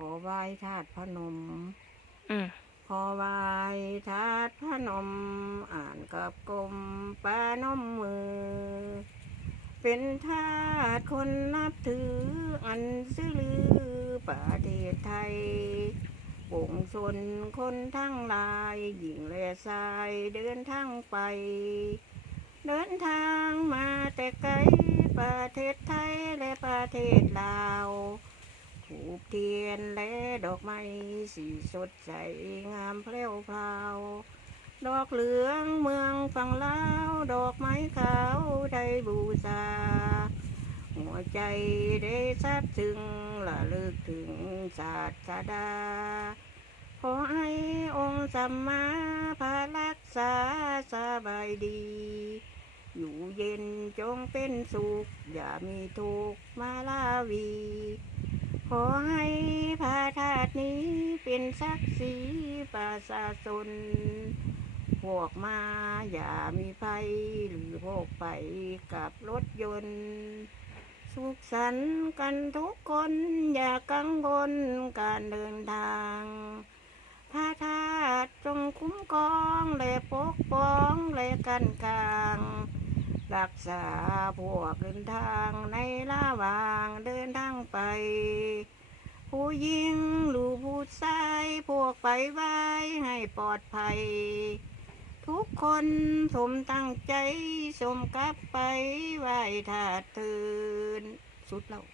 ขอไหว้ธาตุพนม อืมขอไหว้ธาตุพนม อ่านกับกลมปานมมือ เป็นธาตุคนนับถืออันซื่อลือประเทศไทยปวงชนคนทั้งหลายหญิงและชายเดินทางไป เดินทางมาแต่ไกลประเทศไทยและประเทศลาวถูกเทีย นและดอกไม้สีสดใสงามเพลวพราวดอกเหลืองเมืองฝั่งลาวดอกไม้ขาวได้บูชาหัวใจได้ซับซึ้งละลึกถึงศาสดา ขอให้องค์สัมมาพระรักษาสบายดี อยู่เย็นจงเป็นสุข อย่ามีทุกข์มาลาวี ขอให้ นี้เป็นศักดิ์ศรีประชาชนพวกมาอย่ามีภัยหรือพวกไปกับรถยนต์ สุขสันต์กันทุกคนอย่ากังวลการเดินทางพระธาตุจงคุ้มครองและปกป้องและกันกลาง รักษาพวกเดินทางในระหว่างเดินทางไป ผู้หญิงลูกผู้ชายพวกไปไว้ให้ปลอดภัย ทุกคนสมตั้งใจสมกับไปไหว้ถาดเทินสุดแล้ว